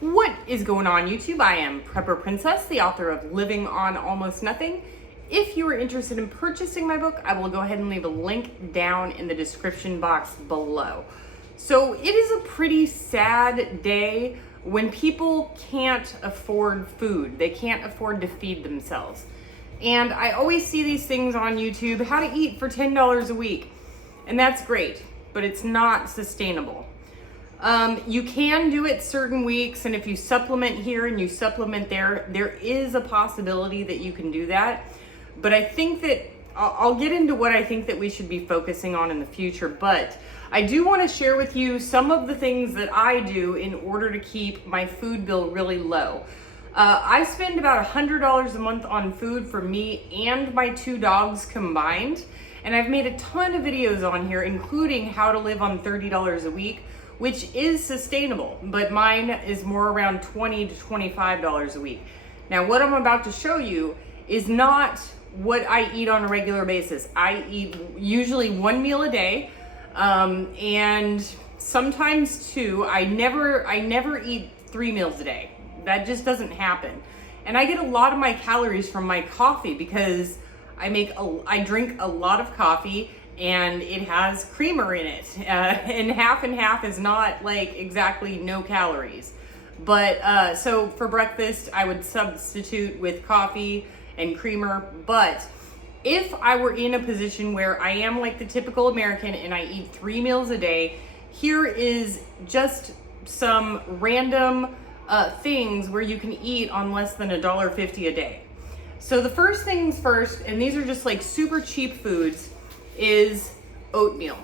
What is going on, YouTube? I am Prepper Princess, the author of Living on Almost Nothing. If you are interested in purchasing my book, I will go ahead and leave a link down in the description box below. So it is a pretty sad day when people can't afford food. They can't afford to feed themselves. And I always see these things on YouTube, how to eat for $10 a week. And that's great, but it's not sustainable. You can do it certain weeks, and if you supplement here and you supplement there, there is a possibility that you can do that. But I think that I'll get into what I think that we should be focusing on in the future, but I do want to share with you some of the things that I do in order to keep my food bill really low. I spend about $100 a month on food for me and my 2 dogs combined, and I've made a ton of videos on here, including how to live on $30 a week, which is sustainable, but mine is more around $20 to $25 a week. Now, what I'm about to show you is not what I eat on a regular basis. I eat usually 1 meal a day, and sometimes 2. I never eat 3 meals a day. That just doesn't happen. And I get a lot of my calories from my coffee because I drink a lot of coffee, and it has creamer in it. And half is not like exactly no calories. But so for breakfast, I would substitute with coffee and creamer. But if I were in a position where I am like the typical American and I eat 3 meals a day, here is just some random things where you can eat on less than $1.50 a day. So the first things first, and these are just like super cheap foods, is oatmeal.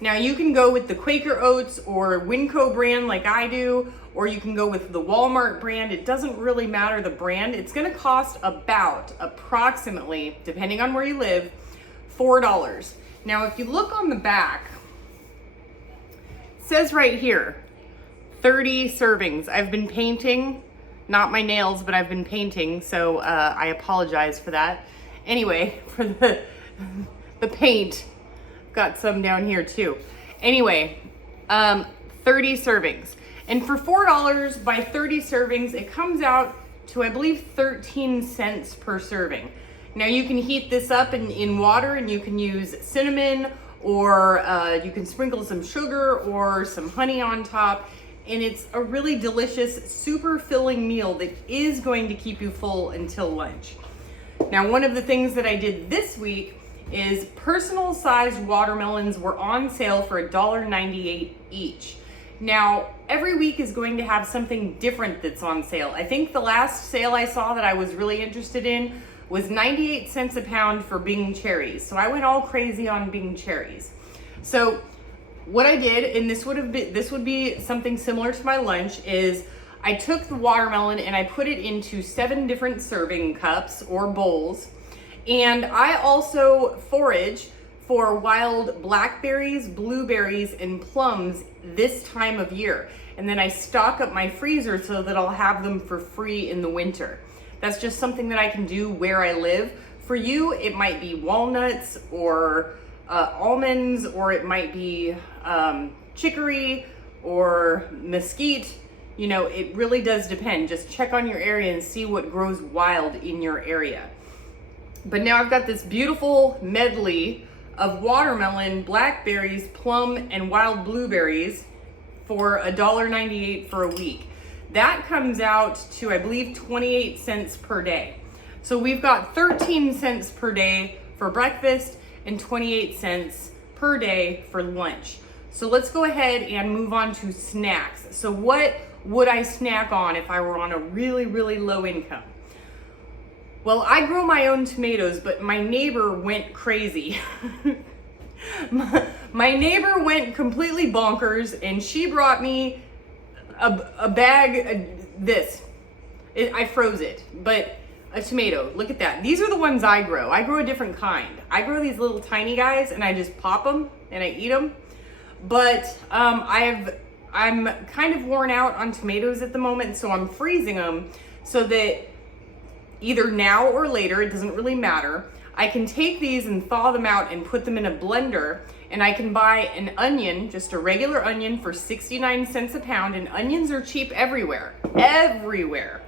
Now you can go with the Quaker Oats or Winco brand like I do, or you can go with the Walmart brand. It doesn't really matter the brand. It's gonna cost approximately, depending on where you live, $4. Now if you look on the back, it says right here, 30 servings. I've been painting, not my nails, but I've been painting, so I apologize for that. Anyway, for the paint, got some down here too. Anyway, 30 servings. And for $4 by 30 servings, it comes out to, I believe, 13 cents per serving. Now you can heat this up in water, and you can use cinnamon, or you can sprinkle some sugar or some honey on top. And it's a really delicious, super filling meal that is going to keep you full until lunch. Now, one of the things that I did this week is personal sized watermelons were on sale for $1.98 each. Now, every week is going to have something different that's on sale. I think the last sale I saw that I was really interested in was 98 cents a pound for Bing cherries. So I went all crazy on Bing cherries. So what I did, and this would be something similar to my lunch, is I took the watermelon and I put it into 7 different serving cups or bowls. And I also forage for wild blackberries, blueberries, and plums this time of year. And then I stock up my freezer so that I'll have them for free in the winter. That's just something that I can do where I live. For you, it might be walnuts or almonds, or it might be chicory or mesquite. You know, it really does depend. Just check on your area and see what grows wild in your area. But now I've got this beautiful medley of watermelon, blackberries, plum, and wild blueberries for $1.98 for a week. That comes out to, I believe, 28 cents per day. So we've got 13 cents per day for breakfast and 28 cents per day for lunch. So let's go ahead and move on to snacks. So what would I snack on if I were on a really, really low income? Well, I grow my own tomatoes, but my neighbor went crazy. My neighbor went completely bonkers, and she brought me a bag, I froze it, but a tomato. Look at that. These are the ones I grow. I grow a different kind. I grow these little tiny guys, and I just pop them and I eat them. But I'm kind of worn out on tomatoes at the moment, so I'm freezing them so that either now or later, it doesn't really matter, I can take these and thaw them out and put them in a blender and I can buy an onion, just a regular onion, for 69 cents a pound. And onions are cheap everywhere, everywhere.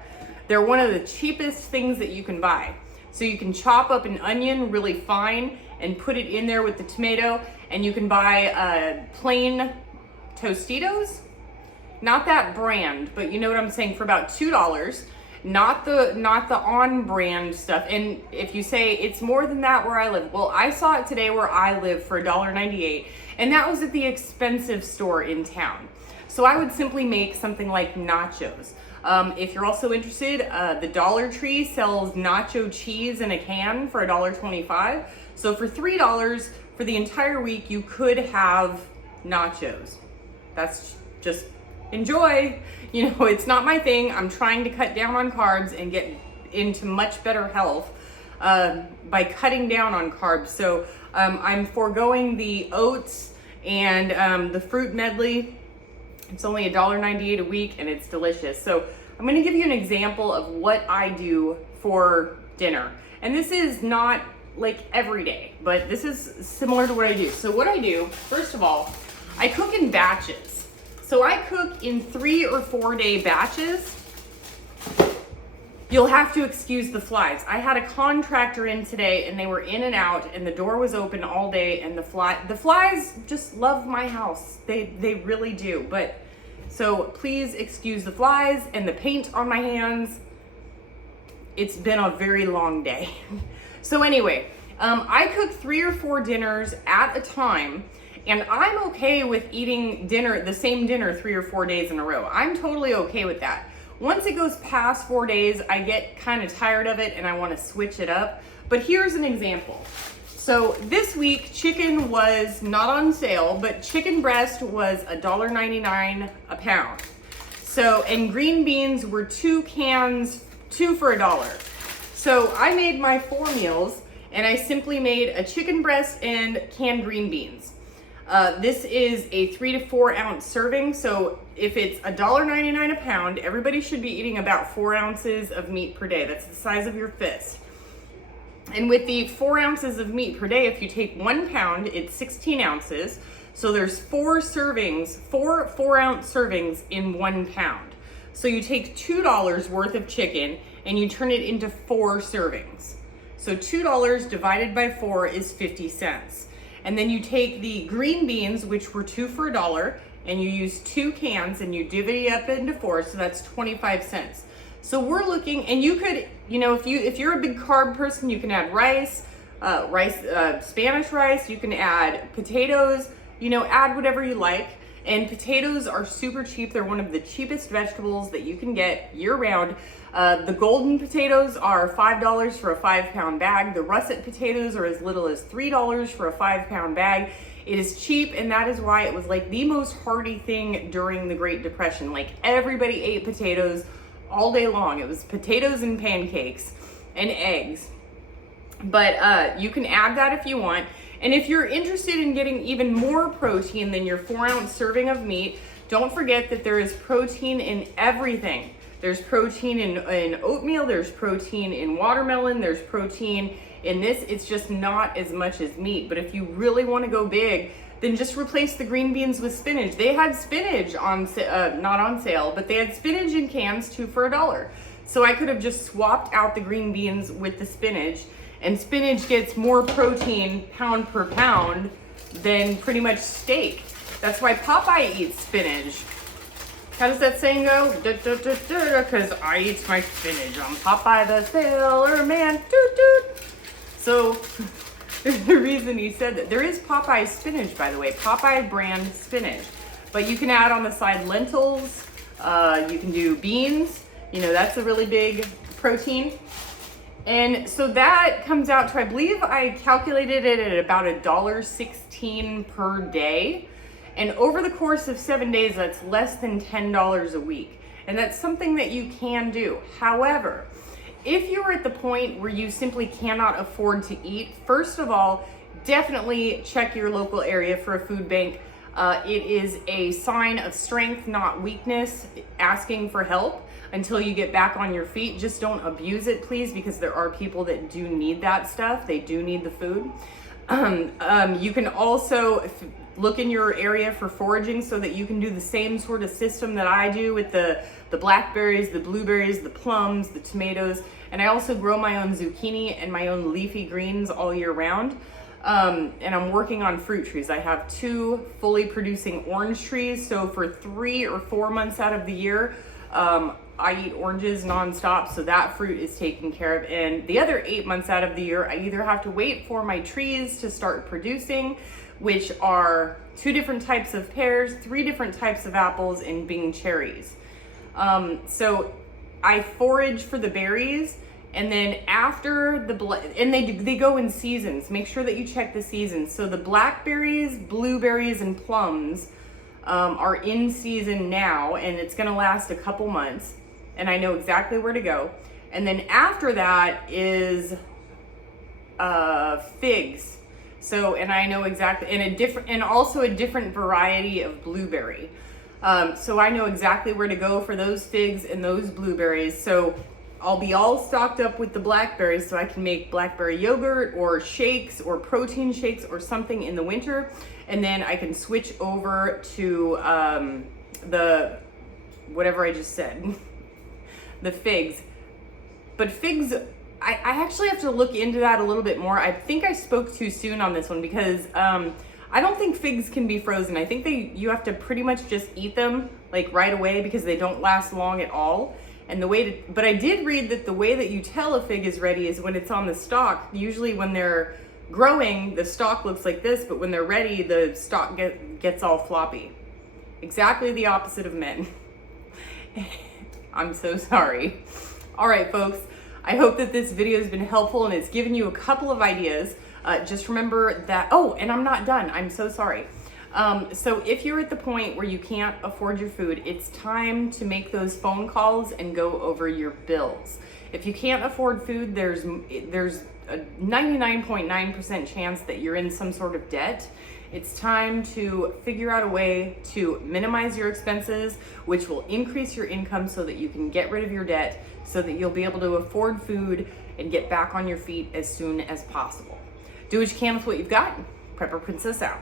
They're one of the cheapest things that you can buy. So you can chop up an onion really fine and put it in there with the tomato, and you can buy plain Tostitos, not that brand, but you know what I'm saying, for about $2. Not the on brand stuff. And if you say it's more than that where I live, well, I saw it today where I live for $1.98, and that was at the expensive store in town. So I would simply make something like nachos. If you're also interested, the Dollar Tree sells nacho cheese in a can for $1.25. So for $3 for the entire week, you could have nachos. That's just enjoy. You know, it's not my thing. I'm trying to cut down on carbs and get into much better health by cutting down on carbs. So I'm foregoing the oats and the fruit medley. It's only $1.98 a week, and it's delicious. So I'm gonna give you an example of what I do for dinner. And this is not like every day, but this is similar to what I do. So what I do, first of all, I cook in batches. So I cook in 3 or 4 day batches. You'll have to excuse the flies. I had a contractor in today, and they were in and out, and the door was open all day, and the flies just love my house. They really do. But so please excuse the flies and the paint on my hands. It's been a very long day. So anyway, I cook 3 or 4 dinners at a time, and I'm okay with eating the same dinner 3 or 4 days in a row. I'm totally okay with that. Once it goes past 4 days, I get kind of tired of it and I want to switch it up. But here's an example. So this week, chicken was not on sale, but chicken breast was $1.99 a pound. So, and green beans were 2 cans, 2 for $1. So I made my 4 meals, and I simply made a chicken breast and canned green beans. This is a 3 to 4 ounce serving. So if it's $1.99 a pound, everybody should be eating about 4 ounces of meat per day. That's the size of your fist. And with the 4 ounces of meat per day, if you take 1 pound, it's 16 ounces. So there's 4 servings, 4 ounce servings in 1 pound. So you take $2 worth of chicken and you turn it into 4 servings. So $2 divided by 4 is 50 cents. And then you take the green beans, which were 2 for $1, and you use 2 cans and you divvy it up into 4, so that's 25 cents. So we're looking, and you could, you know, if you're a big carb person, you can add rice, Spanish rice, you can add potatoes, you know, add whatever you like. And potatoes are super cheap. They're one of the cheapest vegetables that you can get year round. The golden potatoes are $5 for a 5-pound bag. The russet potatoes are as little as $3 for a 5-pound bag. It is cheap, and that is why it was like the most hearty thing during the Great Depression. Like everybody ate potatoes all day long. It was potatoes and pancakes and eggs. But you can add that if you want. And if you're interested in getting even more protein than your 4 ounce serving of meat, don't forget that there is protein in everything. There's protein in oatmeal, there's protein in watermelon, there's protein in this. It's just not as much as meat. But if you really want to go big, then just replace the green beans with spinach. They had spinach on, not on sale, but they had spinach in cans 2 for $1. So I could have just swapped out the green beans with the spinach, and spinach gets more protein pound per pound than pretty much steak. That's why Popeye eats spinach. How does that saying go? Because I eat my spinach on Popeye the Sailor Man. Doot, doot. So there's the reason he said that. There is Popeye spinach, by the way, Popeye brand spinach. But you can add on the side lentils. You can do beans. You know, that's a really big protein. And so that comes out to, I believe I calculated it at about $1.16 per day. And over the course of 7 days, that's less than $10 a week. And that's something that you can do. However, if you're at the point where you simply cannot afford to eat, first of all, definitely check your local area for a food bank. It is a sign of strength, not weakness, asking for help until you get back on your feet. Just don't abuse it, please, because there are people that do need that stuff. They do need the food. You can also look in your area for foraging so that you can do the same sort of system that I do with the blackberries, the blueberries, the plums, the tomatoes, and I also grow my own zucchini and my own leafy greens all year round. And I'm working on fruit trees. I have 2 fully producing orange trees, so for 3 or 4 months out of the year, I eat oranges nonstop, so that fruit is taken care of. And the other 8 months out of the year, I either have to wait for my trees to start producing, which are 2 different types of pears, 3 different types of apples, and Bing cherries. So I forage for the berries, and then after and they go in seasons. Make sure that you check the seasons. So the blackberries, blueberries, and plums are in season now, and it's gonna last a couple months, and I know exactly where to go. And then after that is figs. So, and I know exactly, and also a different variety of blueberry. So I know exactly where to go for those figs and those blueberries. So I'll be all stocked up with the blackberries so I can make blackberry yogurt or shakes or protein shakes or something in the winter. And then I can switch over to the, whatever I just said, the figs. But figs, I actually have to look into that a little bit more. I think I spoke too soon on this one because I don't think figs can be frozen. I think you have to pretty much just eat them like right away because they don't last long at all. And but I did read that the way that you tell a fig is ready is when it's on the stalk. Usually when they're growing, the stalk looks like this, but when they're ready, the stalk gets all floppy. Exactly the opposite of men. I'm so sorry. All right, folks. I hope that this video has been helpful and it's given you a couple of ideas. Just remember that, oh, and I'm not done. I'm so sorry. So if you're at the point where you can't afford your food, it's time to make those phone calls and go over your bills. If you can't afford food, there's a 99.9% chance that you're in some sort of debt. It's time to figure out a way to minimize your expenses, which will increase your income so that you can get rid of your debt, so that you'll be able to afford food and get back on your feet as soon as possible. Do what you can with what you've got. Prepper Princess out.